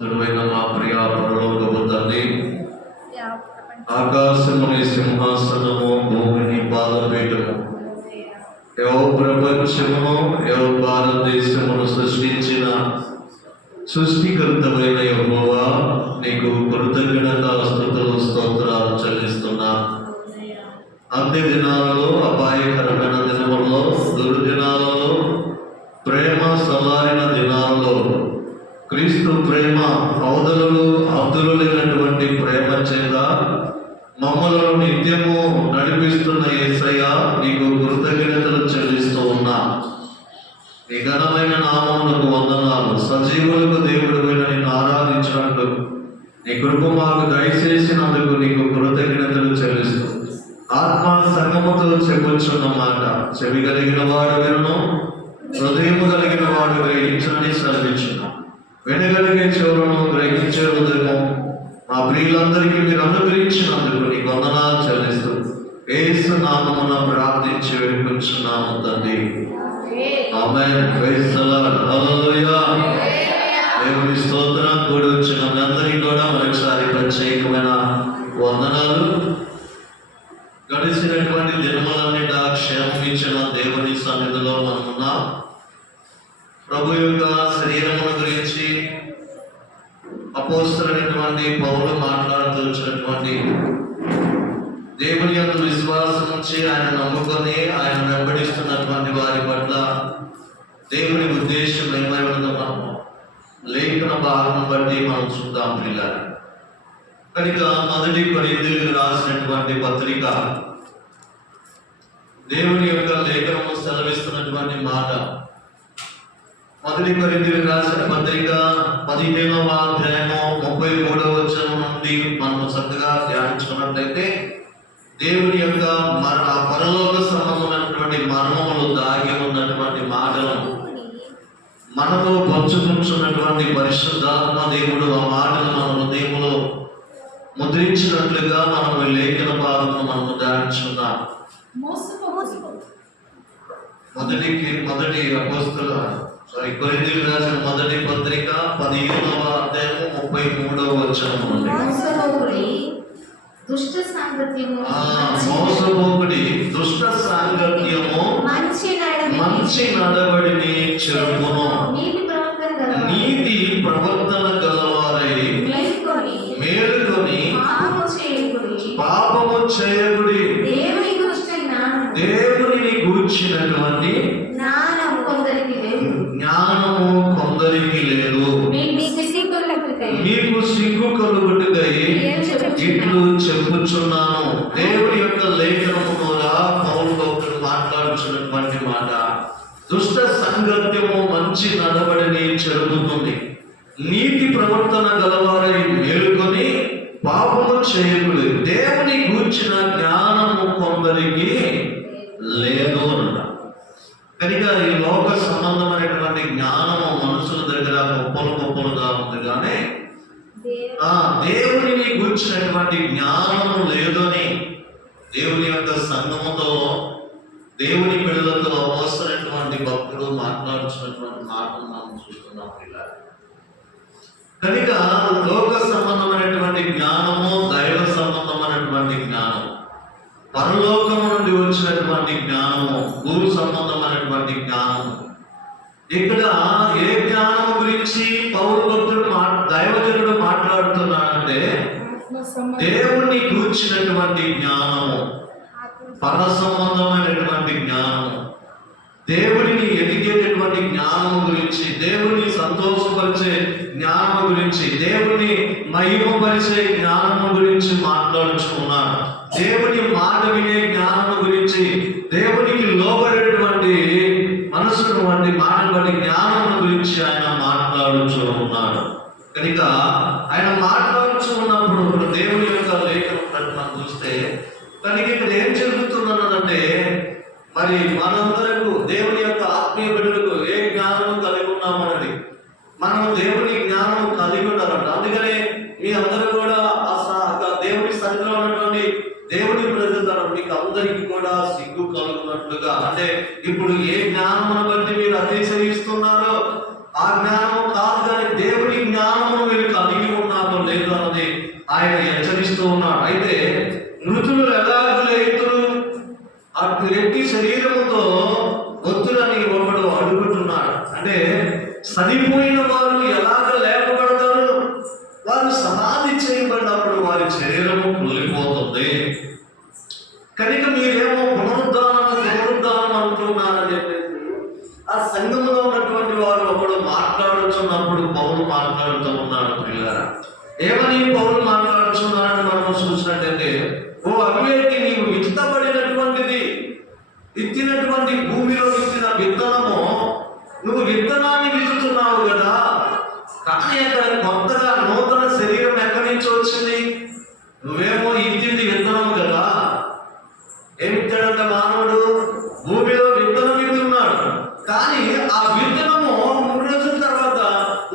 గురువైన మా ప్రియ పరలోకపు తండ్రి, ఆకాశముని సింహాసనము, భూమిని పాదపీఠము, యెహోవా ప్రపంచమును, యెహోవా భారతదేశమును సృష్టించిన సృష్టికర్తమైన యెహోవా, నీకు కృతజ్ఞత స్తుతులు స్తోత్రాలు చెల్లిస్తున్నా. అంత్య దినాలలో, అపాయకరమైన దినములలో, దుర్దినాలలో, ప్రేమ సలారిన దినాలలో క్రీస్తు ప్రేమ అవధులు లేనటువంటి ప్రేమ చేత మమ్మలను నిత్యము నడిపిస్తున్న యేసయ్య, నీకు కృతజ్ఞతలు చెల్లిస్తూ ఉన్నా. నీ ఘనమైన నామములకు వందనాలు. సజీవులకు దేవుడైన నిన్ను ఆరాధించినట్టు నీ కృప మాకు దయచేసినందుకు నీకు కృతజ్ఞతలు చెల్లిస్తూ, ఆత్మ సంగముతో చెప్పుచున్న మాట చెవి కలిగిన వాడు వినను, హృదయము కలిగిన వాడు గ్రహించని సెలవిచ్చున్నాం. వినగలిగే చెవులను, గ్రహించే హృదయము మా ప్రియులందరికీ మీరు అనుగ్రహించినందుకు నీకు వందనాలు చెల్లిస్తూ యేసు నామమున ప్రార్థించి వేడుకుంటున్నాము తండ్రి. Amen. Praise the lord. Hallelujah. దేవుని స్తోత్రం. కూడి వచ్చిన మీ అందరికీ కూడా మరొకసారి ప్రత్యేకమైన వందనాలు. గడిచినటువంటి దినములన్నిట క్షేమం ఇచ్చిన దేవుని సన్నిధిలో మనమున్నాం. ప్రభు యొక్క శరీరమును గురించి అపోస్తలుడైనటువంటి పౌలు మాట్లాడుతూ వచ్చినటువంటి, దేవుని యొక్క విశ్వాసం నుంచి ఆయన నమ్ముకొని ఆయన వెంబడిస్తున్నటువంటి వారి పట్ల దేవుని ఉద్దేశం ఏమై ఉందో మనం లేఖన భాగం బట్టి మనం చూద్దాం పిల్లలు. కనుక మొదటి కొరింథీయులకు రాసినటువంటి పత్రిక, దేవుని యొక్క లేఖనము సెలవిస్తున్నటువంటి మాట, మొదటి కొరింథీయులకు రాసిన పత్రిక 15వ అధ్యాయము 33వ వచనం నుండి మనం చక్కగా ధ్యానించుకున్నట్లయితే, దేవుని యొక్క పరలోక సంబంధమైనటువంటి మర్మములు దాగి ఉన్నటువంటి మాటలను మనతో పంచుకుంటున్నటువంటి పరిశుద్ధాత్మ దేవుడు ఆ మాటలు మన హృదయములో ముద్రించినట్లుగా మనం లేఖన భాగంలో మనము ధ్యానించుకుందాం. మొదటి అపోస్తల కొరింథీయులకు రాసిన మొదటి పత్రిక 15వ అధ్యాయము 33వ వచనం నుండి, మోసపోకుడి దుష్ట సాంగత్యము మంచి నడవడిని చెరుపును, నీతి ప్రవర్తన గలవారై మేలుకొని పాపము చేయకుడి. దేవునిని గూర్చినటువంటి జ్ఞానము కొందరికి లేదు, మీకు సిగ్గు కలుగుటకై ఇట్లు చెప్పుచున్నాను. దేవుని యొక్క లేఖనము ద్వారా పౌలు భక్తుడు మాట్లాడుచున్నటువంటి మాట, దుష్ట సంగత్యము మంచి నడవడిని చెరుపుతుంది, నీతి ప్రవర్తన గలవారై మేలుకొని పాపము చేయకుడు. దేవుని గూర్చిన జ్ఞానము కొందరికి లేదు అన్న. కనుక ఈ లోక సంబంధమైనటువంటి జ్ఞానము మనుషుల దగ్గర గొప్పలుగా ఉంది, కానీ దేవునిని గూర్చినటువంటి జ్ఞానము లేదని దేవుని యొక్క సంఘముతో, దేవుని పిల్లలతో అవసరమైనటువంటి భక్తుడు మాట్లాడుతున్నటువంటి మాటలు మనం చూస్తున్నాం పిల్లలు. కనుక లోక సంబంధమైనటువంటి జ్ఞానము, దైవ సంబంధమైనటువంటి జ్ఞానము, పరలోకము నుండి వచ్చినటువంటి జ్ఞానము, భూ సంబంధమైనటువంటి జ్ఞానము. ఇక్కడ ఏ జ్ఞానము గురించి పౌరు భక్తుడు దైవజనుడు మాట్లాడుతున్నాడంటే, దేవుణ్ణి గూర్చినటువంటి జ్ఞానము, పర సంబంధమైనటువంటి జ్ఞానము, దేవుడిని ఎదిగేటటువంటి జ్ఞానము గురించి, దేవుని సంతోషపరిచే జ్ఞానము గురించి, దేవుని మహిమపరిచే జ్ఞానము గురించి మాట్లాడుచుకున్నాడు. దేవుని మాట వినే జ్ఞానము గురించి, దేవునికి లోబడేటువంటి మనసును వంటి మాటలు వంటి జ్ఞానము గురించి ఆయన మాట్లాడుచూ ఉన్నాడు. కనుక ఆయన మాట్లాడుచూ ఉన్నప్పుడు దేవుని యొక్క లేఖనం మనం చూస్తే, కనుక ఇక్కడ ఏం జరుగుతున్నదంటే, మరి మనందరకు దేవుని యొక్క ఆత్మీయ బిడ్డలకు ఏ జ్ఞానము కలిగి ఉన్నామన్నది, మనం దేవుని జ్ఞానము కలిగి ఉండాలంట. అందుకనే మీ అందరూ కూడా దేవుని సన్నిధిలో ఉన్నటువంటి దేవుని ప్రజలు మీకు అందరికీ కూడా సిగ్గు కలుగునట్లుగా, అంటే ఇప్పుడు ఏ జ్ఞానమును బట్టి మీరు అతిశయిస్తున్నారో ఆ జ్ఞానము కాదు, కానీ దేవుని జ్ఞానము మీరు ఉన్నాడు పిల్లరా. ఏమని పౌలు మాట్లాడుతున్నాడని మనం చూసినట్టయితే, ఓ అవివేకి, నీవు విత్తబడినటువంటిది, విత్తినటువంటి భూమిలో విత్తిన విత్తనము, నువ్వు విత్తనాన్ని విత్తుతున్నావు కదా, కానీ అక్కడ కొత్తగా నూతన శరీరం ఎక్కడి నుంచి వచ్చింది? నువ్వేమో ఇచ్చింది విత్తనం కదా. ఏమిచ్చాడంటే మానవుడు భూమిలో విత్తనం విత్తున్నాడు, కానీ ఆ విత్తనము 3 రోజుల తర్వాత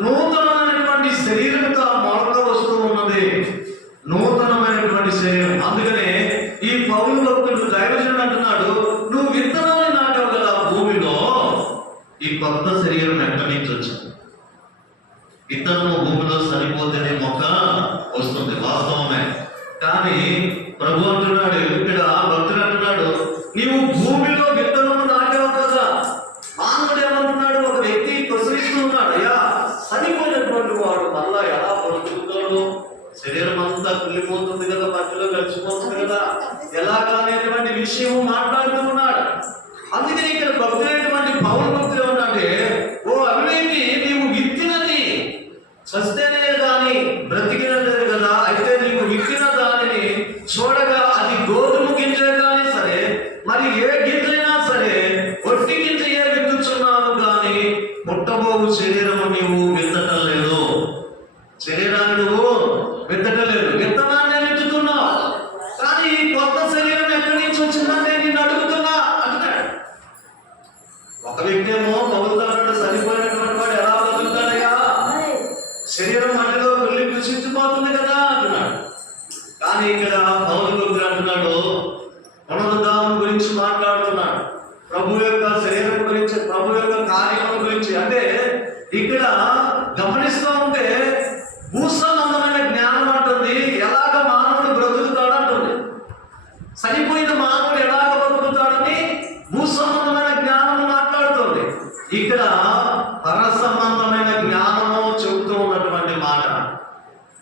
నూతనమైనటువంటి శరీరంతో మొలక వస్తూ ఉన్నది, నూతనమైనటువంటి శరీరం. అందుకనే ఈ పౌలు భక్తుడు దైవజనుడు అంటున్నాడు, నువ్వు విత్తనాన్ని నాటావు కదా భూమిలో, ఈ కొత్త శరీరం ఎక్కడి నుంచి వచ్చింది? విత్తనము భూమిలో సరిపోతేనే మొక్క వస్తుంది, వాస్తవమే. కానీ ప్రభు అంటున్నాడు, ఇక్కడ భక్తుడు అంటున్నాడు, నీవు భూమిలో విత్తనము నాటావు కదా. మానవుడు ఏమంటున్నాడు? ఒక వ్యక్తి ప్రశ్నిస్తూ ఉన్నాడు, అయ్యా చనిపోయినటువంటి వాడు మళ్ళా ఎలా బ్రతుకుతాడు? శరీరం అంతా కుళ్ళిపోతుంది కదా, మధ్యలో కలిసిపోతుంది కదా, ఎలాగనేటువంటి విషయం మాట్లాడుతూ ఉన్నాడు. అందుకని ఇక్కడ భక్తులైనటువంటి పౌరు భక్తులు ఏమన్నాడే, ఓ అవివేకి, నీవు విత్తినది చస్తేనే కానీ బ్రతికినది కదా. అయితే నీవు విత్తిన దానిని చూడగా అది గోధుమ గింజ కానీ సరే, మరి ఏ గింజైనా సరే, ఒట్టి గింజ ఏ విత్తుచున్నావు కానీ పుట్టబోవు శరీరము నీవు విత్తటం లేదు. శరీరాన్ని నువ్వు విత్తటం లేదు, విత్తనాన్ని విత్తుతున్నావు. కానీ ఈ కొత్త శరీరం ఎక్కడి నుంచి వచ్చిందని నేను అడుగుతున్నా అంటున్నాడు. ఒక వ్యక్తి ఏమో పగులుతాడు, చనిపోయినటువంటి వాడు ఎలా బతుకుతాడయ్యా, శరీరం మధ్యలో వెళ్ళి కృషించిపోతుంది కదా అంటున్నాడు. కానీ ఇక్కడ పౌలు భక్తుడు అంటున్నాడు, పునరుద్ధానం గురించి మాట్లాడుతున్నాడు, ప్రభు యొక్క శరీరం గురించి, ప్రభు యొక్క కార్యముల గురించి. అంటే ఇక్కడ గమనిస్తూ ఉంటే భూ సంబంధమైన జ్ఞానం అంటుంది, ఎలాగ మానవుడు బ్రతుకుతాడు అంటుంది. చనిపోయిన మానవుడు ఎలాగ బ్రతుకుతాడని భూ సంబంధమైన జ్ఞానం మాట్లాడుతుంది. ఇక్కడ పర సంబంధమైన జ్ఞానము చెబుతూ ఉన్నటువంటి మాట.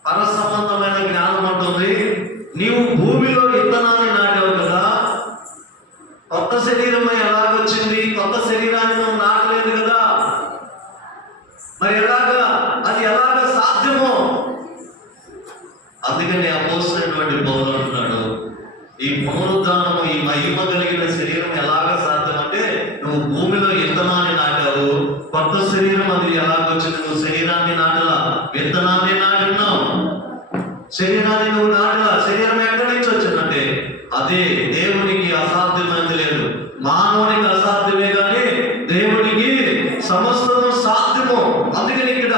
పర సంబంధమైన జ్ఞానం అంటుంది, నీవు భూమిలో విత్తనాన్ని నాటావు కదా, కొత్త శరీరం ఎలాగొచ్చింది? కొత్త శరీరాన్ని నువ్వు నాటలేదు కదా, మరి ఎలాగా, అది ఎలాగ సాధ్యమో? అందుకని అపోస్తలుడైనటువంటి పౌలు అంటున్నాడు, ఈ పునరుద్ధానము, ఈ మహిమ కలిగిన శరీరం ఎలాగ సాధ్యం అంటే, నువ్వు భూమిలో విత్తనాన్ని నాటావు, కొత్త శరీరం అది ఎలాగొచ్చింది? నువ్వు శరీరాన్ని నాటలా, విత్తనాన్ని నాటున్నావు. శరీరాన్ని నువ్వు నాటలా. శరీరం ఎక్కడి నుంచి వచ్చిందంటే, అదే దేవునికి అసాధ్యమైనది లేదు. మానవునికి అసాధ్యమే కానీ దేవునికి సమస్తము సాధ్యము. అందుకని ఇక్కడ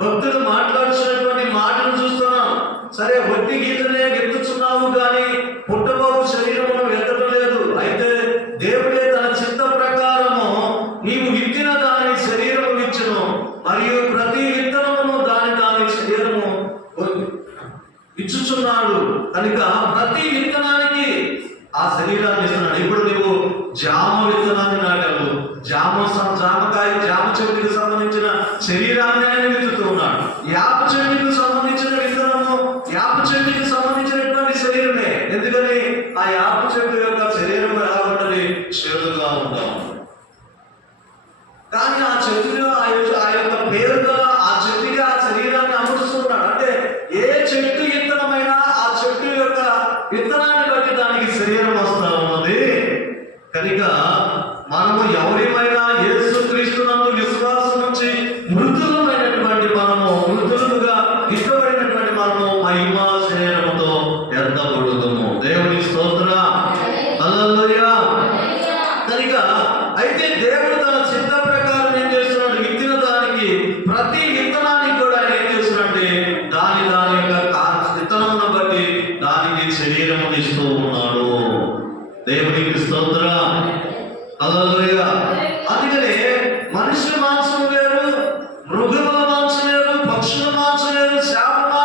భక్తులు మాట్లాడుతున్నటువంటి మాటలు చూస్తున్నాం. సరే, ఒట్టి గీతనే ఎత్తుచున్నావు కానీ పుట్టబోవు శరీరమును ఎత్తడం లేదు. అయితే దేవుడే తన చిత్త ప్రకారము నీవు విత్తిన దాని శరీరము ఇచ్చును, మరియు ప్రతి విత్తనమును దాని శరీరము ఇచ్చుచున్నాడు కనుక ప్రతి విత్తనానికి ఆ శరీరాన్ని ఇస్తున్నాడు. ఇప్పుడు నువ్వు జామ విత్తనాన్ని నాటావు, జామకాయ, జామ చెట్టుకు సంబంధించిన శరీరాన్ని ఆయన విత్తుతూ ఉన్నాడు. యాప చెట్టుకు సంబంధించిన విత్తనము, యాప చెట్టుకు సంబంధించినటువంటి శరీరమే. ఎందుకని ఆ యాప చెట్టు యొక్క శరీరం ఎలా ఉంటుంది? చేదుగా ఉంటాం. కానీ ఆ చెట్టులో ఆ యొక్క పేరు గల ఆ చెట్టుగా ఆ శరీరాన్ని అమరుస్తున్నాడు. అంటే ఏ చెట్టు విత్తనమైనా ఆ చెట్టు యొక్క విత్తనాన్ని బట్టి దానికి శరీరం వస్తా ఉన్నది. కనుక మనము ఎవరిమైనా యేసుక్రీస్తునందు విశ్వాసం నుంచి మృతులమైనటువంటి మనము, మృతులుగా విత్తబడినటువంటి మనము మహిమా శరీరముతో ఎత్తబడుదుము. దేవుని స్తోత్రం, హల్లెలూయా. కనుక అయితే దేవుడు తన చిత్త ప్రకారం ఏం చేస్తున్నాడు? విత్తిన దానికి ప్రతి విత్తనానికి కూడా ఆయన ఏం చేస్తున్నాడంటే దాని యొక్క విత్తనమును బట్టి దానికి శరీరము ఇస్తూ ఉన్నాడు. దేవునికి స్తోత్రం, హల్లెలూయా. అందుకనే మనుషుల మాంసం వేరు, మృగముల మాంసం వేరు, పక్షుల మాంసం వేరు, చేపల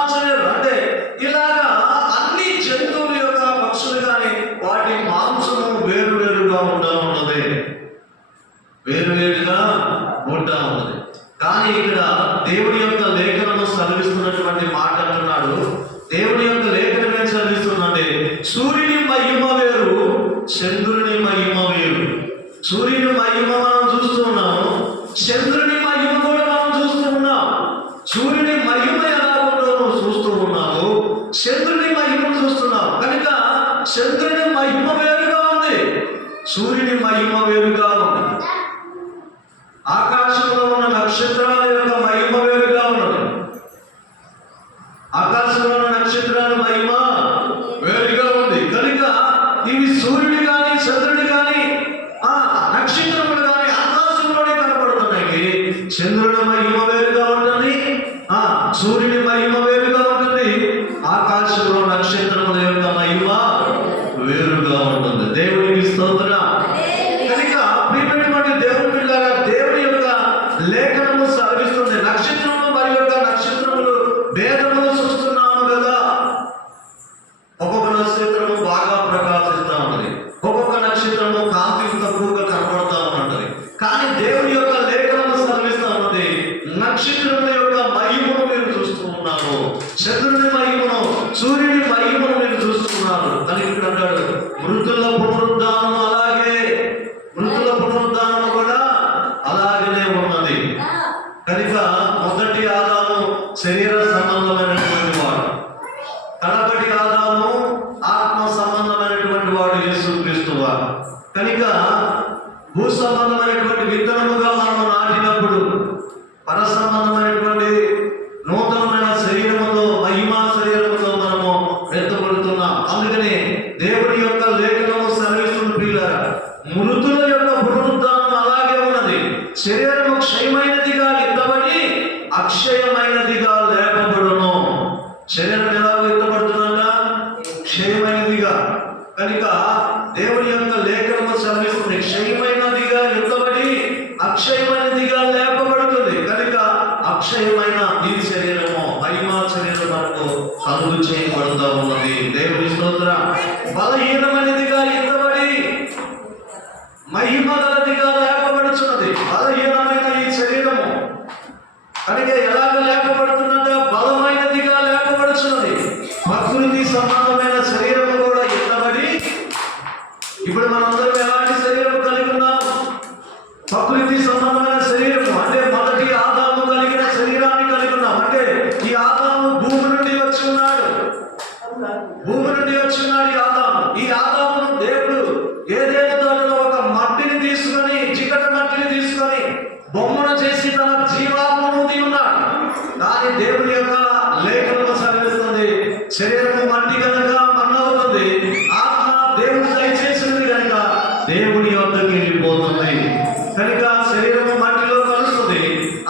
చంద్రుని మహిమను చూస్తున్నావు కనుక చంద్రుని మహిమ వేరుగా ఉంది, సూర్యుని మహిమ వేరుగా ఉంది, ఆకాశంలో ఉన్న నక్షత్రాల యొక్క మహిమ వేరుగా ఉన్నది. ఆకాశంలో ఉన్న నక్షత్రాల మహిమ వేరుగా ఉంది కనుక ఇవి సూర్యుడు కానీ చంద్రుడు కానీ నక్షత్రములు కానీ ఆకాశంలోనే కనపడుతున్నాయి. చంద్రుని మహిమ వేరుగా ఉంటుంది, సూర్యుని మహిమ వేరుగా ఉంటుంది, ఆకాశంలో నక్షత్రముల యొక్క మహిమ వేరుగా ఉంటుంది. దేవునికి స్తోత్రం. కనుక ప్రియమైనటువంటి దేవుని పిల్లలారా, దేవుని యొక్క లేఖనము సాగిస్తుంది. నక్షత్రములు మరి యొక్క నక్షత్రములు భేదములు చూస్తున్నాము కదా. ఒక్కొక్క నక్షత్రము బాగా ప్రకాశిస్తూ ఉన్నది, ఒక్కొక్క నక్షత్రము కాంతి తక్కువగా కనపడతా ఉన్నది. కానీ దేవుని యొక్క లేఖనము సాగిస్తూ ఉన్నది, నక్షత్రముల యొక్క మహిమను మీరు చూస్తూ ఉన్నారు, చంద్రుని మహిమను సూర్యుని మహిమను మీరు చూస్తున్నారు అని ఇక్కడ అంటాడు. మృతుల పునరుద్ధానం అలాగే, మృతుల పునరుద్ధానం కూడా అలాగనే ఉన్నది. కనుక మొదటి ఆదాము శరీర సంబంధమైనటువంటి వాడు, కడపటి ఆదాము ఆత్మ సంబంధమైనటువంటి వాడు యేసుక్రీస్తు వారు. కనుక భూ సంబంధమైనటువంటి విత్తనముగా మనము నాటినప్పుడు పర సంబంధమైనటువంటి నూతనమైన శరీరములో మహిమా శరీరములో మనము ఎత్తబడుతున్నాం. అందుకని దేవుని యొక్క లేఖనము సెలవిస్తున్న ప్రియులారా, మృతుల యొక్క పునరుద్ధానం అలాగే ఉన్నది. శరీరము క్షయమైనదిగా ఎత్తబడి అక్షయమైనదిగా లేపబడును. శరీరం ఎలా ఎత్తబడుతుందట? క్షయమైనదిగా. కనుక దేవుని యొక్క లేఖనము సెలవిస్తుంది, క్షయమైనదిగా ఎత్తబడి అక్షయమైనదిగా లేపబడుతుంది. కనుక అక్షయమైన ఈ శరీరము మహిమా శరీరం మనకు కలుగు చేయబడుతూ ఉన్నది. దేవుని స్తోత్రం. బలహీనమైనదిగా ఎత్తబడి మహిమ గలదిగా లేపబడుతున్నది. బలహీనమైన ఈ శరీరము కనుక ఎలాగ లేపబడుతున్నట? బలమైనదిగా లేపబడుతున్నది. ప్రకృతి సంబంధమైన శరీరము కూడా ఎత్తబడి, ఇప్పుడు మనందరం ఎలాంటి శరీరం కలిగి ఉన్నాం? ప్రకృతి సంబంధమైన శరీరము అంటే మొదటి ఆదాము కలిగిన శరీరాన్ని కలిగి ఉన్నాం. అంటే ఈ ఆదాము భూమి నుండి వచ్చి ఉన్నాడు, భూమి నుండి వచ్చి ఉన్నాడు ఈ ఆదాము. ఈ ఆదామును దేవుడు ఏదేదో తోటలో ఒక మట్టిని తీసుకొని, చికట మట్టిని తీసుకొని బొమ్మను చేసి తన జీవాత్మను ఉన్నాడు. కానీ దేవుని యొక్క లేఖనము సెలవిస్తుంది, శరీరము మట్టి కనుక మన్నవుతుంది, ఆత్మ దేవుడు దయచేసినది కనుక దేవుని యొద్దకు వెళ్ళిపోతుంది. కనుక శరీరము మట్టిలో కలుస్తుంది,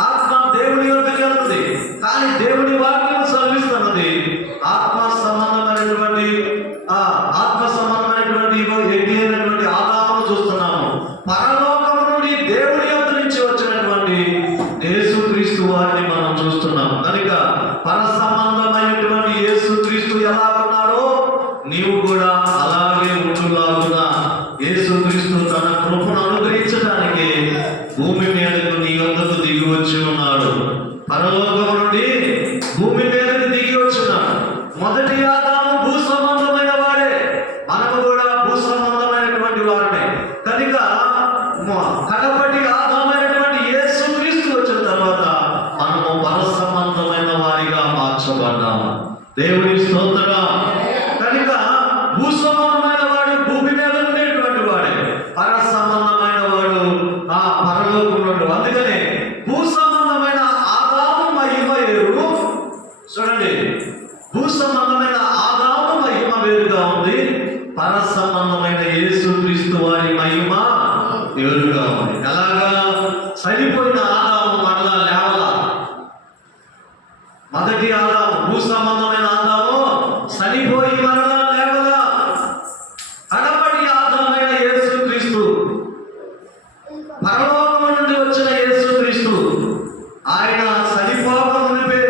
ఆత్మ దేవుని యొద్దకు వెళ్తుంది. కానీ దేవుని వాక్యం సెలవిస్తున్నది, ఆత్మ సంబంధమైనటువంటి ఎగిరినటువంటి ఆదామును చూస్తున్నాము. పరలోకము నుండి దేవుని యొద్ద నుంచి వచ్చినటువంటి యేసుక్రీస్తు వారిని మనం చూస్తున్నాం. కనుక పర సంబంధమైనటువంటి యేసుక్రీస్తు ఎలా ఉన్నారో నీవు కూడా అలాగే ఉంటులాగునా యేసుక్రీస్తు తన కృపను అనుగ్రహించడానికి భూమి మీదకు నీ యొద్దకు దిగి వచ్చి ఉన్నాడు. పరలోకము నుండి భూమి మీదకు దిగి వచ్చున్నాడు. మొదటి ఆదాము భూ సంబంధమైన వాడే, మనము కూడా భూ సంబంధమైనటువంటి వారినే. కనుక కడపటి ఆదామైనటువంటి యేసుక్రీస్తు వచ్చిన తర్వాత మనము పర సంబంధమైన వారిగా మార్చబడ్డాము. దేవుని స్తోత్రం. కనుక భూ సంబంధమైన వాడు భూమి మీద ఉండేటువంటి వాడే, పర సంబంధమైన వాడు పరలోకంలో. అందుకనే భూ సంబంధమైన ఆదాము మహిమ వేరు. చూడండి, భూ సంబంధమైన ఆదాము మహిమ వేరుగా ఉంది, పర సంబంధమైన యేసుక్రీస్తు వారి మహిమ వేరుగా ఉంది. ఎలాగా? చనిపోయిన ఆదాము మరలా లేవలా. మొదటి ఆదాము భూ సంబంధమైన ఆదాము చనిపోయి మరలా లేవలా. కడపటి ఆదామైన యేసుక్రీస్తు, పరలోకము నుండి వచ్చిన యేసుక్రీస్తు, ఆయన చనిపోక మునిపే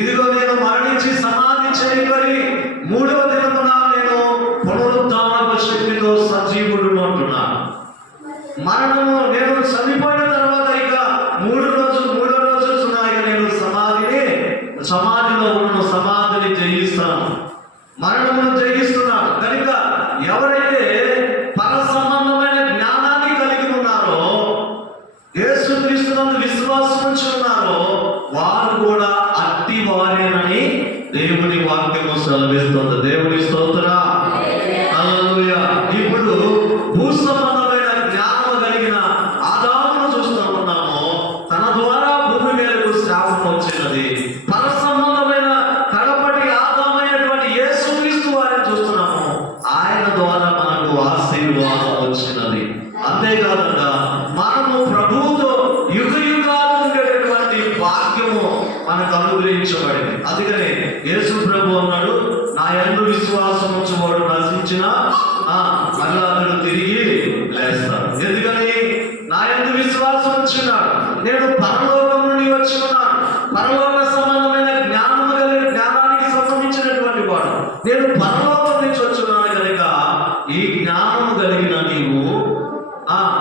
ఇదిగో నేను మరణించి సమాధి చేయబడి మూడవ దినమున నేను పునరుద్ధానపు శక్తితో సజీవుడు అంటున్నాను. మరణము నేను చనిపోయిన తర్వాత ఇక మూడో రోజు ఇక నేను సమాధిలో ఉన్న సమాధిని జయిస్తాను, మరణమును జయిస్తున్నాను. కనుక ఎవరైతే పర సంబంధమైన జ్ఞానాన్ని కలిగి ఉన్నారో, యేసుక్రీస్తునందు విశ్వాసం ఉంచి ఉన్నారో, వారు కూడా అట్టి వారేనని దేవుని వాక్యము సెలవిస్తుంది. దేవుని స్తోత్రం. హల్లెలూయా. ఇప్పుడు భూ సంబంధమైన జ్ఞానం కలిగిన ఆదామును చూస్తూ ఉన్నాము. తన ద్వారా భూమి మీదకు శాపం వచ్చినది. పర సంబంధమైన కడపటి ఆదామైనటువంటి యేసుక్రీస్తు వారిని చూస్తున్నాము. ఆయన ద్వారా మనకు ఆశీర్వాదం వచ్చినది. అంతేకాదంట, మనము ప్రభువుతో యుగ యుగాలు ఉండేటటువంటి భాగ్యము మనకు అనుగ్రహించబడింది. అందుకని యేసు ప్రభు అన్నాడు, నా యందు విశ్వాసం ఉంచువాడు నశించిన మళ్ళా అతడు తిరిగి లేస్తాడు. ఎందుకని? నా యందు విశ్వాసం ఉంచున్నాడు. నేను పరలోకం నుండి వచ్చి ఉన్నాను. పరలోక సంబంధమైన జ్ఞానానికి సంబంధించినటువంటి వాడు. నేను పరలోకం నుంచి వచ్చున్నాను కనుక ఈ జ్ఞానము కలిగిన నీవు,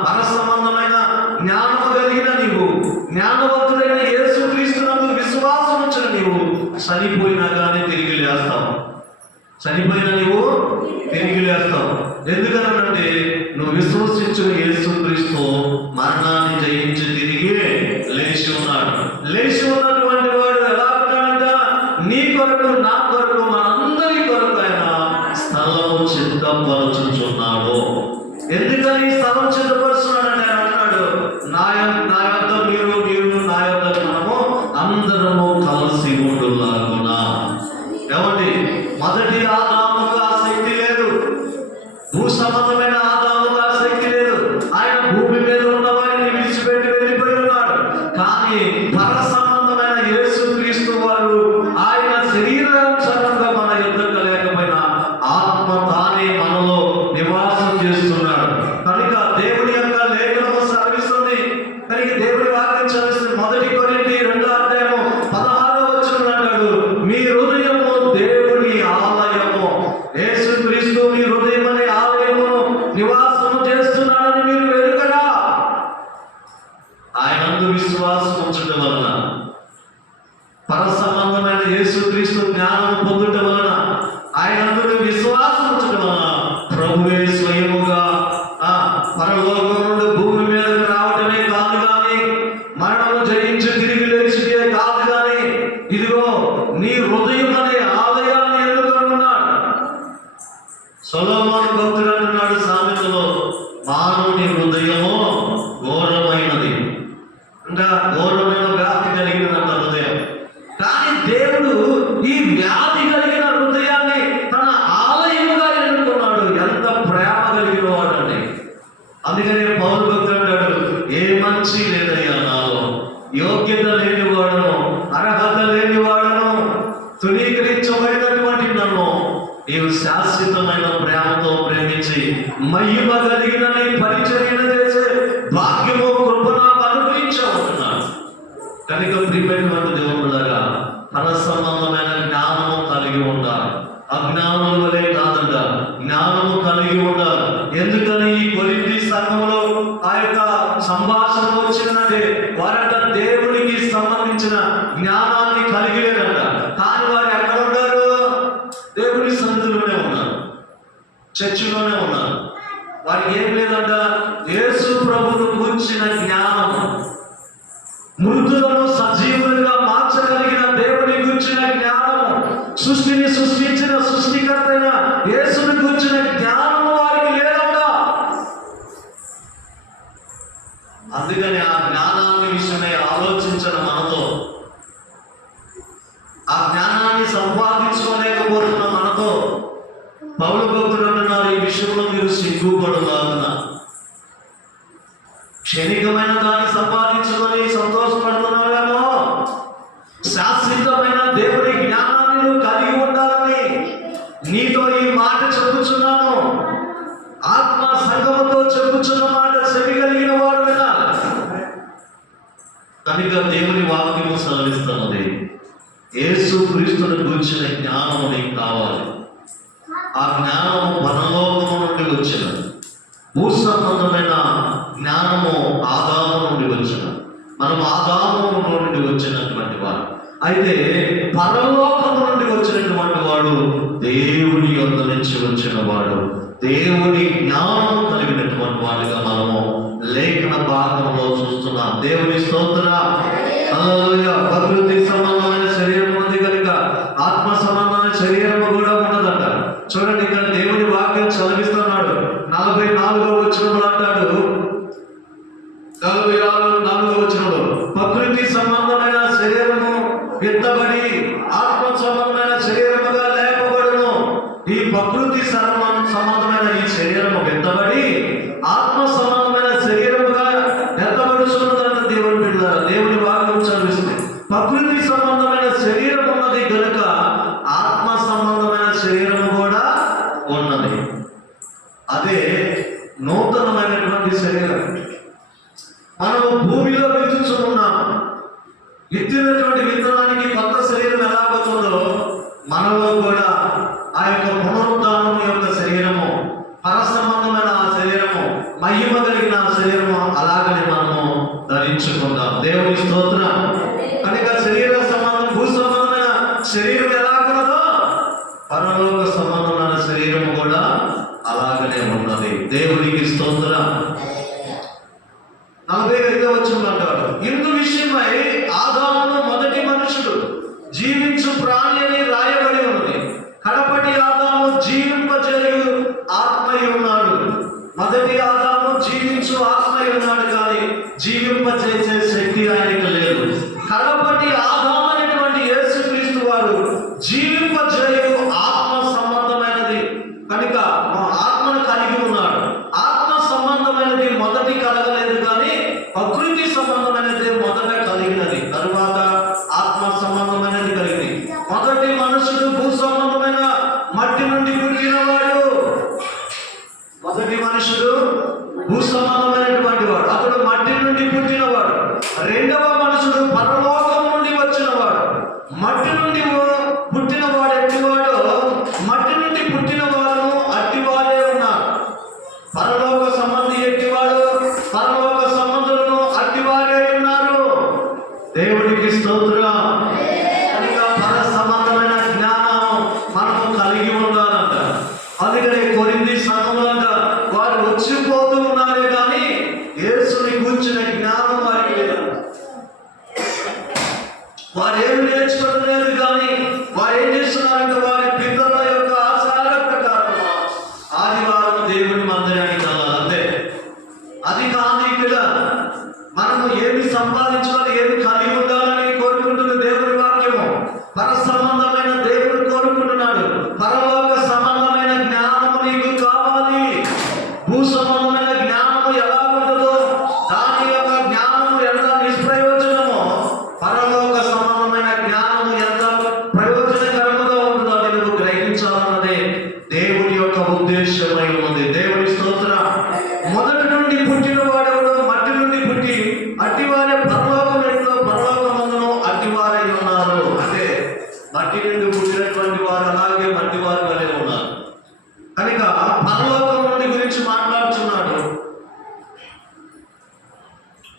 పర సంబంధమైన జ్ఞానము కలిగిన నీవు, జ్ఞానవంతుడైన యేసుక్రీస్తునందు విశ్వాసం ఉంచిన నీవు చనిపోయినా కానీ తిరిగి లేస్తావు. చనిపోయిన నీవు తిరిగి లేస్తావు. ఎందుకనంటే నువ్వు విశ్వసించిన యేసుక్రీస్తు మరణాన్ని జయించి తిరిగి లేచి ఉన్నాడు. లేచి ఉన్నటువంటి వాడు ఎలా ఉంటాడంట? నీ కొరకు, నా కొరకు, మనందరి కొరకు ఆయన స్థలము సిద్ధపరచుచున్నాడు. ఎందుకని స్థలం సిద్ధపరుస్తున్నాడంటే ఆయన అంటున్నాడు, నా యొక్క మీరు నా యొక్క మనము అందరము కలిసి ఉండులాగునా. ఏమండి? మొదటి ఆదాముకు ఆ శక్తి లేదు. భూ సంబంధమైన ఆదాముకు ఆ శక్తి లేదు. ఆయన భూమి మీద ఉన్న వారిని విడిచిపెట్టి వెళ్ళిపోయి ఉన్నాడు. కానీ పర సంబంధమైన యేసుక్రీస్తు వారు ఆయన శరీరానుసారంగా మన యుద్ధం లేకపోయినా ఆత్మ తానే మనలో నివాసం చేస్తున్నాడు. కనుక దేవుని యొక్క లేఖనము సెలవిస్తుంది. కనుక దేవుని వాక్యం సెలవిస్తుంది. 1 కొరింథీ 2:16 అంటాడు, మీ హృదయము దేవుని ఆలయము. యేసుక్రీస్తు మీ హృదయం అనే ఆలయము నివాసము చేస్తున్నాడని మీరు ఎరుగరా? ఆయనందు విశ్వాసం ఉంచడం వలన, పర సంబంధమైన యేసుక్రీస్తు జ్ఞానం పొందడం వలన, ఆయనందు విశ్వాసం ఉంచడం వలన ప్రభువే స్వయముగా పరలోకం నుండి భూమి మీద రావటమే కాదు కానీ, మరణము జయించి తిరిగి లేచితే కాదు కానీ, ఇదిగో నీ హృదయం అనే ఆలయాన్ని ఎన్నుకొనున్నాడు. సొలొమోను భక్తుడు అంటున్నాడు సామెతలో, మానవుని హృదయము ఘోరమైనది. ఇంకా ఘోరమైన వ్యాధి కలిగినదంట హృదయం. కానీ దేవుడు ఈ వ్యాధి కలిగిన హృదయాన్ని తన ఆలయముగా ఎన్నుకున్నాడు. ఎంత ప్రేమ కలిగిన వాడండి. అందుకనే పౌలు భక్తుడు అంటాడు, ఏ మంచి లేదయ్యా నాలో, యోగ్యత లేని వాడను, అర్హత లేని వాడను, తునీకరించబడినటువంటి నన్ను నీవు శాశ్వతమైన ప్రేమతో ప్రేమించి మహిమ కలిగిన నీ పరిచర్య చేసే భాగ్యము కృప నాకు అనుగ్రహించబడుతున్నాడు. కనుక ప్రియమైనటువంటి దేవుడులాగా పర సంబంధమైన జ్ఞానము కలిగి ఉండాలి. అజ్ఞానం వలె కాదంట, జ్ఞానము కలిగి ఉండాలి. ఎందుకని ఈ కొరింథీ సంఘంలో ఆ యొక్క సంభాషణ వచ్చిందంటే వారంట దేవునికి సంబంధించిన జ్ఞానాన్ని కలిగి లేదంట. కానీ వారు ఎక్కడ ఉన్నారు? దేవుని సన్నిధిలోనే ఉన్నారు, చర్చిలోనే ఉన్నారు. వారికి ఏం లేదంట? యేసు ప్రభువును గురించిన జ్ఞానం, మృతులను సజీవులుగా మార్చగలిగిన దేవుని గురించిన జ్ఞానము, సృష్టిని సృష్టించిన సృష్టికర్త అయిన యేసుని గురించిన జ్ఞానము వారికి లేదంట. అందుకని ఆ జ్ఞానాన్ని విషయమై ఆలోచించిన మనతో, ఆ జ్ఞానాన్ని సంపాదించుకోలేకపోతున్న మనతో పౌలు భక్తుడు అంటున్నారు, ఈ విషయంలో మీరు సిగ్గుపడలాగున క్షణికమైన దాన్ని సంపాదించుకొని సంతోషపడుతున్నావేమో, శాశ్వతమైన దేవుని జ్ఞానాన్ని నువ్వు కలిగి ఉండాలని నీతో ఈ మాట చెప్పుచున్నాను. ఆత్మ సంగముతో చెప్పుచున్న మాట చెవి కలిగిన వాడు వినాలి. కనుక దేవుని వాక్యము సెలవిస్తున్నది, యేసు క్రీస్తుని గురించిన జ్ఞానము నీకు కావాలి. ఆ జ్ఞానము పరలోకము నుండి వచ్చినది. భూ సంబంధమైన జ్ఞానము ఆదాము నుండి వచ్చిన, మనం ఆదాము నుండి వచ్చినటువంటి వాడు. అయితే పరలోకము నుండి వచ్చినటువంటి వాడు దేవుని యొద్ద నుంచి వచ్చిన వాడు, దేవుని జ్ఞానం కలిగినటువంటి వాడుగా మనము లేఖన భాగంలో చూస్తున్నాం. దేవుని స్తోత్రం. హల్లెలూయా. ప్రకృతి సంబంధమైన శరీరం ఉంది కనుక ఆత్మ శరీరం ఎలాగున్నదో పరలోక సంబంధమైన శరీరం కూడా అలాగనే ఉన్నది. దేవునికి స్తోత్రం. 45వ వచనం అంటాడు, ఇందు విషయమై ఆదామును మొదటి మనుషుడు జీవించు ప్రాణి అని రాయబడి ఉన్నది. కడపటి ఆదాము జీవింపజేయు ఆత్మై ఉన్నాడు. మొదటి ఆదాము జీవించు ఆత్మై ఉన్నాడు, కానీ జీవింపజేసే శక్తి ఆయనకు లేదు. కడపటి ఆదాము అనేటువంటి యేసుక్రీస్తు వారు జీవింపజేయు ఆత్మ సంబంధమైనది కనుక ఆత్మను కలిగి ఉన్నాడు. ఆత్మ సంబంధమైనది మొదటి కలగలేదు, కానీ ప్రకృతి సంబంధమైనది మొదట కలిగినది, తరువాత ఆత్మ సంబంధమైనది కలిగింది. మొదటి మనుషుడు భూ సంబంధమైన మట్టి నుండి పుట్టినవాడు. మొదటి మనుషుడు భూ సంబంధమైనటువంటి వాడు, అతడు మట్టి నుండి పుట్టినవాడు. రెండవ మనుషుడు పరలోకం నుండి వచ్చినవాడు. మట్టి నుండి పుట్టినవాడు ఎట్టివాడు, మట్టి నుండి పుట్టిన వారు అట్టివారే ఉన్నారు. పరలోక సంబంధి ఎట్టివాడు, పరలోక సంబంధులను అట్టివారే ఉన్నారు. దేవుడికి స్తోత్రం. కనుక పర సంబంధమైన జ్ఞానం మనము కలిగి ఉండాలంట. అందుకని కొరింథీ సంఘంలో వారు వచ్చిపోతూ ఉన్నారే, కానీ యేసుని కూర్చున్న జ్ఞానం వారికి లేదంట. వారు ఏమి నేర్చుకోలేదు, కానీ వారు ఏం చేస్తున్నారంటే వారి పితరుల యొక్క ఆచార ప్రకారం ఆదివారం దేవుని మందిరానికి వెళ్ళాలి, అంతే. అది కాదు ఇక్కడ మనము ఏమి సంపాదించాలి, ఏమి కలిగి ఉండాలని కోరుకుంటుంది దేవుని వాక్యము. పర సంబంధమైన దేవుడు కోరుకుంటున్నాడు. పరలోక సంబంధమైన జ్ఞానము నీకు కావాలి. భూ సంబంధమైన జ్ఞానము ఎలా ఉంటుందో, దాని యొక్క జ్ఞానము ఎంత నిష్ప్రయోజనమో, పరలోక సంబంధమైన జ్ఞానము ఎంత ప్రయోజనకరముగా ఉంటుందో అది నువ్వు గ్రహించాలన్నదే దేవుని యొక్క ఉద్దేశమై ఉంది. దేవుని స్తోత్రం. మొదటి నుండి పుట్టిన వాడెవడు మట్టి నుండి పుట్టి అట్టివారే పరలోకం ఎట్లో పరలోకమందును అట్టివారై ఉన్నారు. అంటే మట్టి నుండి పుట్టినటువంటి వారు అలాగే మట్టి వారు వలె ఉన్నారు. కనుక పరలోకం నుండి గురించి మాట్లాడుతున్నాడు.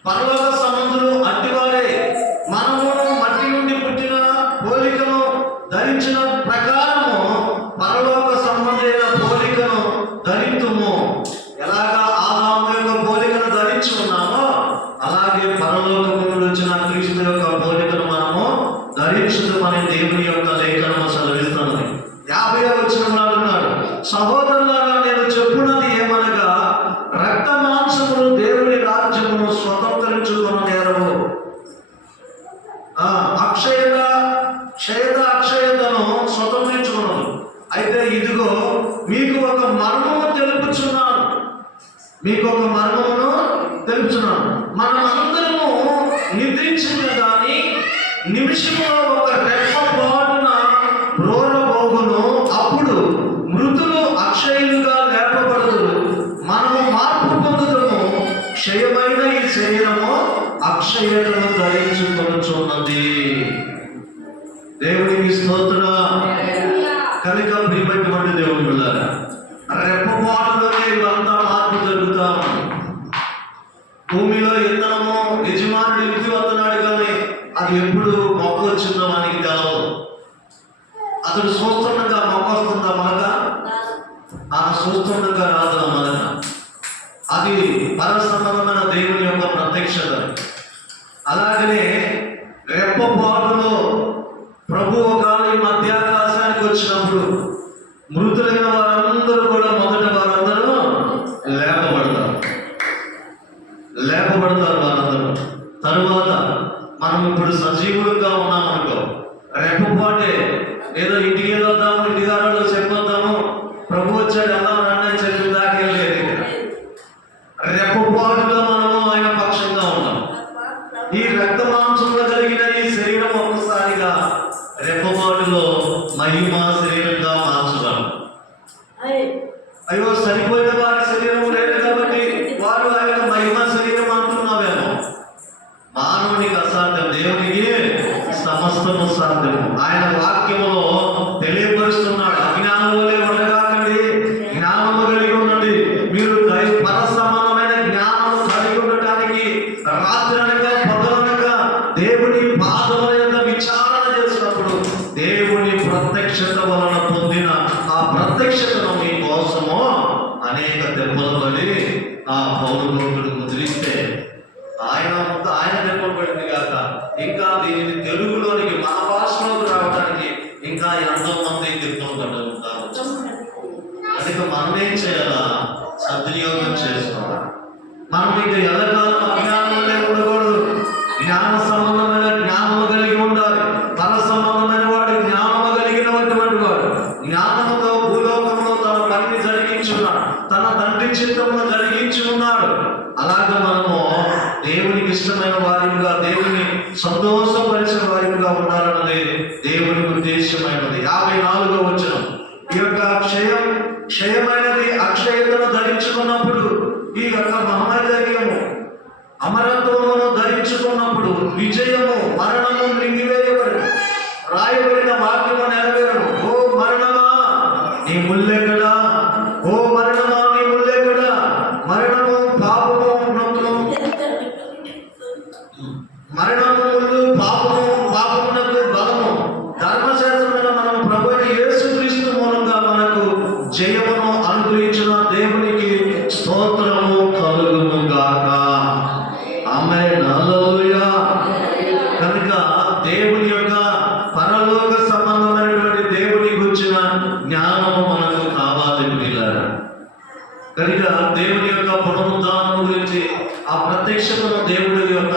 పరలోక సంబంధులు అట్టివారే. మనము మట్టి నుండి పుట్టిన పోలికను ధరించిన ప్రకారము పరలోక సంబంధమైన పోలికను ధరింతుము. ఎలాగా ఆదాము యొక్క పోలికను ధరించి ఉన్నామో, అలాగే పరలోకము నుండి వచ్చిన క్రీస్తు యొక్క పోలికను మనము ధరించుదామని దేవుని యొక్క లేఖనము సెలవిస్తున్నది. 50వ వచనంలో అన్నాడు, సహోదరులారా నేను చెప్పున్నది ఏమనగా రక్త మాంసములు దేవుని రాజ్యమును స్వతంత్రించుకున్న నేరము, అక్షయతను స్వతంత్రించుకున్నాను. అయితే ఇదిగో మీకు ఒక మర్మము తెలుపుచున్నాను, మనమందరము నిద్రించిన దాని నిమిషంలో ఒక రెప్ప పాటున రోరబోగును. అప్పుడు మృతులు అక్షయులుగా లేపబడుదురు, మనము మార్పు పొందుదము. క్షయమైన ఈ శరీరము అక్షయతను ధరించుకొనుచున్నది. దేవునికి స్తోత్రం. కనుక ప్రియమైనటువంటి దేవుని బిడ్డలారా, రెప్పపాటులోనే ఇవంతా మార్పు జరుగుతాం. భూమిలో ఇత్తనము యజమానుడు విధి వస్తున్నాడు, కానీ అది ఎప్పుడు మొక్క వచ్చిందో మనకి తెలవదు. అతడు చూస్తుండగా మొక్క వస్తుందా మనక? చూస్తుండగా రాదు మనక. అది పరసంబంధమైన దేవుని యొక్క ప్రత్యక్షత. అలాగనే రెప్పపాటులో ప్రభు ఒకవేళ ఈ మధ్యాకాశానికి వచ్చినప్పుడు మృతులైన వారందరూ కూడా మొదట వారందరూ లేపబడతారు వారందరూ. తరువాత మనం ఇప్పుడు సజీవులుగా ఉన్నామనుకో, రెప్పపాటే ఏదో ఇంటికి వెళ్దాము, ఇంటికాడలో చెప్పొద్దాము, ప్రభు వచ్చాడు ఎలా రండి అని చెప్పి దాకే లేదు. రెప్పపాటులో మనము ఆయన పక్షంగా ఉన్నాం. ఈ రక్త మాంసంలో కలిగిన ఈ శరీరం ఒక్కసారిగా రెప్పపాటులో మహిమ శరీరంగా మార్చుదాం. అయ్యో సరిపోయిన వారి శరీరం లేదు కాబట్టి వారు ఆయన మహిమ శరీరం అంటున్నావేమో. మానవునికి అసాధ్యం, దేవునికి సమస్తము సాధ్యము. ఆయన వాక్యములో తెలియపరుస్తున్నాడు, అజ్ఞానంలోనే ఉండగాకండి, జ్ఞానము కలిగి ఉండండి. మీరు పర సమానమైన జ్ఞానము కలిగి ఉండటానికి రాత్రి అనగా పగలనగా దేవుని పాదముల యొక్క విచారణ చేసినప్పుడు దేవుడు ప్రత్యక్షత వలన పొందిన ఆ ప్రత్యక్షతను మీ కోసము అనేక దెబ్బలు పడి ఆ పౌలు భక్తుడు ముద్రిస్తే ఆయన దెబ్బలు పడింది కాక ఇంకా దీనిని తెలుగులోనికి మన భాషలోకి రావడానికి ఇంకా ఎంతో మంది దెబ్బలు పడ్డారు. అందుకే మనం ఏం చేయాలా? సద్వినియోగం చేసుకోవాలి. మనం ఇంకా ఎల్లకాలం అజ్ఞానంలో ఉండకూడదు. జ్ఞాన సంబంధమైన జ్ఞానము కలిగి ఉండాలి. పర సంబంధమైన వాడు జ్ఞానము కలిగినటువంటి వాడు జ్ఞానముతో భూలోకంలో తన పనిని జరిగించున్నాడు, తన తండ్రి చిత్తమును జరిగించున్నాడు. అలాగే మనము దేవునికి ఇష్టమైన వారిగా, దేవుని సంతోషపరిచిన వారిగా ఉండాలన్నది దేవుని ఉద్దేశమైనది. 54వ వచనం, ఈ యొక్క క్షయమైనది అక్షయతను ధరించుకున్నప్పుడు, ఈ యొక్క మహోదయము అమరత్వమును ధరించుకున్నప్పుడు విజయము మరణము మృంగివేయబడి రాయబడిన వాక్యము నెరవేరను. ఓ మరణమా నీ ముల్లెక్కడా? ఓ మరణమా నీ ముల్లెక్కడా? మరణము పాపము మరణము ముందు పాపమునకు బలము. ధర్మశాస్త్రమైన మనం ప్రభు యేసుక్రీస్తు మూలంగా మనకు జయమును అనుగ్రహించిన దేవునికి స్తోత్రము కలుగును గాక. ఆమేన్, హల్లెలూయా. కనుక దేవుని యొక్క పరలోక సంబంధమైనటువంటి దేవుని గురించిన జ్ఞానము మనకు కావాలి పిల్లలు. కనుక దేవుని యొక్క పునరుద్ధానం గురించి ఆ ప్రత్యక్షతను దేవుడి యొక్క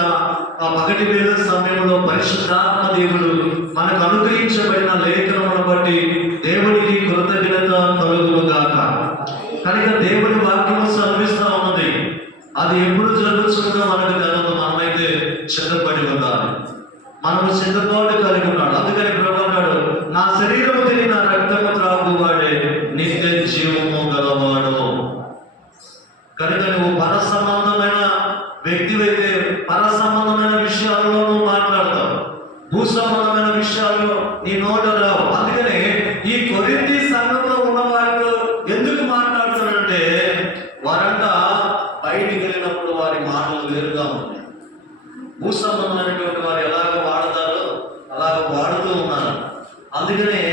ఆ పగటి వేళ సమయంలో పరిశుద్ధాత్మ దేవుడు మనకు అనుగ్రహించబడిన లేఖనమును బట్టి దేవునికి కృతజ్ఞత కలుగును గాక. కనుక దేవుని వాక్యము సెలవిస్తా ఉన్నది. అది ఎప్పుడు జరుగుతుందో మనకు తెలియదు. మనమైతే సిద్ధపడి ఉండాలి. మనము సిద్ధపాటు కలిగి ఉన్నాడు. అందుకని ప్రభు అన్నాడు, నా శరీరము తిని నా రక్తము త్రాగువాడే నిత్య జీవము గలవాడు. కనుక నువ్వు పర సంబంధమైన వ్యక్తివైతే పర సంబంధమైన విషయాల్లో నువ్వు మాట్లాడతావు, భూ సంబంధమైన విషయాల్లో నీ నోట రావు. అందుకనే ఈ కొరింథీ సంఘంలో ఉన్న వారితో ఎందుకు మాట్లాడుతారంటే, వారంతా బయటికి వెళ్ళినప్పుడు వారి మాటలు వేరుగా ఉన్నాయి. భూ సంబంధమైనటువంటి వారు ఎలాగ వాడతారో అలాగ వాడుతూ ఉన్నారు. అందుకనే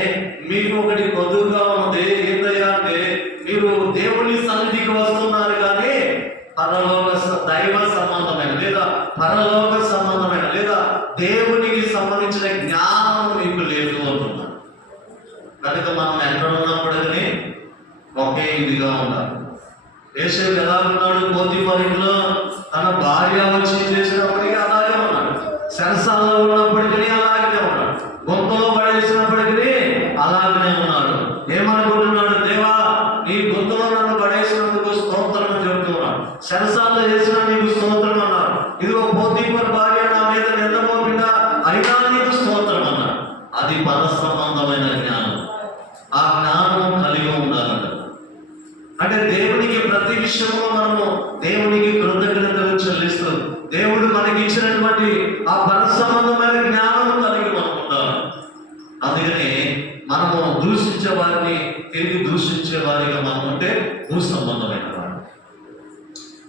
మీకు ఒకటి కొద్దుగా ఉన్నది ఏంటయ్యా అంటే, మీరు దేవుని సన్నిధికి వస్తున్నారు కానీ పరలోక దైవ సంబంధమైన లేదా పరలోక సంబంధమైన లేదా దేవునికి సంబంధించిన జ్ఞానం మీకు లేదు అంటున్నారు. కనుక మనం ఎక్కడ ఉన్నప్పటికీ ఒకే ఇదిగా ఉండాలి. యేసేపు ఎలా ఉన్నాడు? పోతీఫరు తన భార్య వచ్చి చేసినప్పటికీ అలాగే ఉన్నాడు. చెరసాలలో ఉన్నప్పటికీ అలాగే ఉన్నాడు. గొంతులో పడేసినప్పటికీ అలాగనే ఉన్నాడు. ఏమనుకుంటున్నాడు? దేవా, నీ గొంతులో నన్ను పడేసినందుకు స్తోత్రం అని చెప్తున్నాడు. చెరసాలలో చేసిన నీకు స్తోత్రం అన్నాడు. ఇదిగో పోతీఫరు భార్య నా మీద నింద మోపిందా, అయినా నీకు స్తోత్రం అన్నాడు. అది పర సంబంధమైన జ్ఞానం. ఆ జ్ఞానం కలిగి ఉండాలన్నాడు. అంటే దేవునికి ప్రతి విషయంలో మనము దేవునికి కృతజ్ఞతలు చెల్లిస్తూ దేవుడు మనకి ఇచ్చినటువంటి ఆ పర సంబంధమైన జ్ఞానం కలిగి మనం ఉండాలి. అందుకని మనము దూషించే వారిని తిరిగి దూషించే వారిగా మనం ఉంటే భూ సంబంధమైన వారు,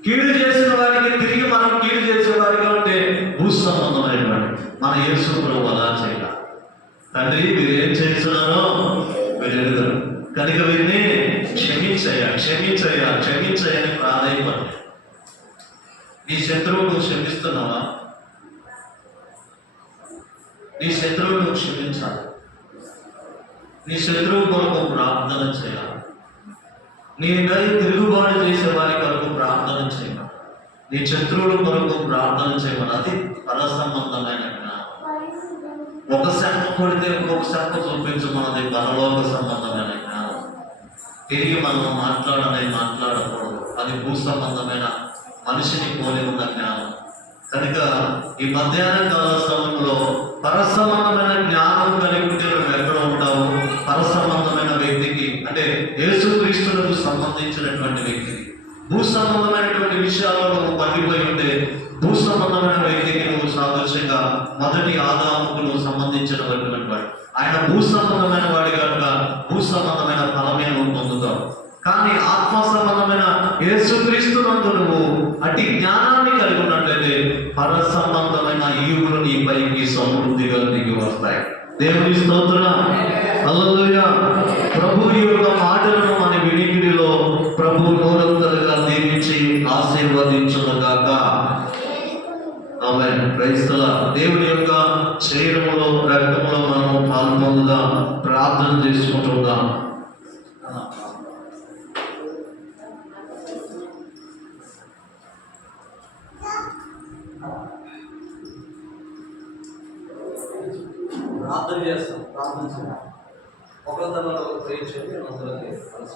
కీడు చేసిన వారికి తిరిగి మనం కీడు చేసే వారిగా ఉంటే భూ సంబంధమైన వాడు. మన యేసు ప్రభువు అలా చేయాలి. తండ్రి, మీరు ఏం చేస్తున్నారో మీరు ఎదుగుతారు కనుక వీరిని క్షమించని ప్రాధాన్యపడు. నీ శత్రువు నువ్వు క్షమిస్తున్నావా? నీ శత్రువు నువ్వు క్షమించాలి. నీ శత్రువు కొరకు ప్రార్థన చేయాలి. నీ తిరుగుబాటు చేసే వారి కొరకు ప్రార్థన చేయాలి. నీ శత్రువుల కొరకు ప్రార్థన చేయమని. అది పర సంబంధమైన జ్ఞానం. ఒక శాఖ కొడితే ఇంకొక శాఖ చూపించమన్నది పరలోక సంబంధమైన జ్ఞానం. తిరిగి మనం మాట్లాడకూడదు. అది భూ సంబంధమైన మనిషిని పోలి ఉన్న జ్ఞానం. కనుక ఈ మధ్యాహ్న కాల సమయంలో పర సంబంధమైన జ్ఞానం కలిగి ఉంటే నువ్వు ఎక్కడ ఉంటావు? పర సంబంధమైన వ్యక్తికి అంటే యేసుక్రీస్తులకు సంబంధించినటువంటి వ్యక్తికి. భూ సంబంధమైనటువంటి విషయాల్లో నువ్వు పండిపోయి ఉంటే భూ సంబంధమైన వ్యక్తికి నువ్వు సాదృశ్యంగా మొదటి ఆదాముకు నువ్వు సంబంధించినటువంటి వాడు. ఆయన భూ సంబంధమైన వాడి కనుక భూ సంబంధమైన ఫలమే నువ్వు పొందుతావు. కానీ ఆత్మ సంబంధమైన యేసుక్రీస్తు నందు నువ్వు అట్టి జ్ఞానాన్ని కలిగి ఉన్నట్లయితే పర సంబంధమైన ఈవులు నీ పైకి సమృద్ధిగా దిగి వస్తాయి. దేవుని స్తోత్రం. హల్లెలూయా. ప్రభు యొక్క మాటలను మన వినికిడిలో ప్రభు నూరంతలుగా దీవించి ఆశీర్వదించునుగాక. ఆమేన్. Praise the lord. దేవుని యొక్క శరీరములో రక్తములో మనము పాల్పొందుదాం, ప్రార్థన చేసుకుంటుందాం. ప్రార్థన చేస్తాం. ప్రార్థన చేయాలి. ఒకరి తర్వాత ఒకరు ప్రేర్ చేయండి. అందరికీ కలిసి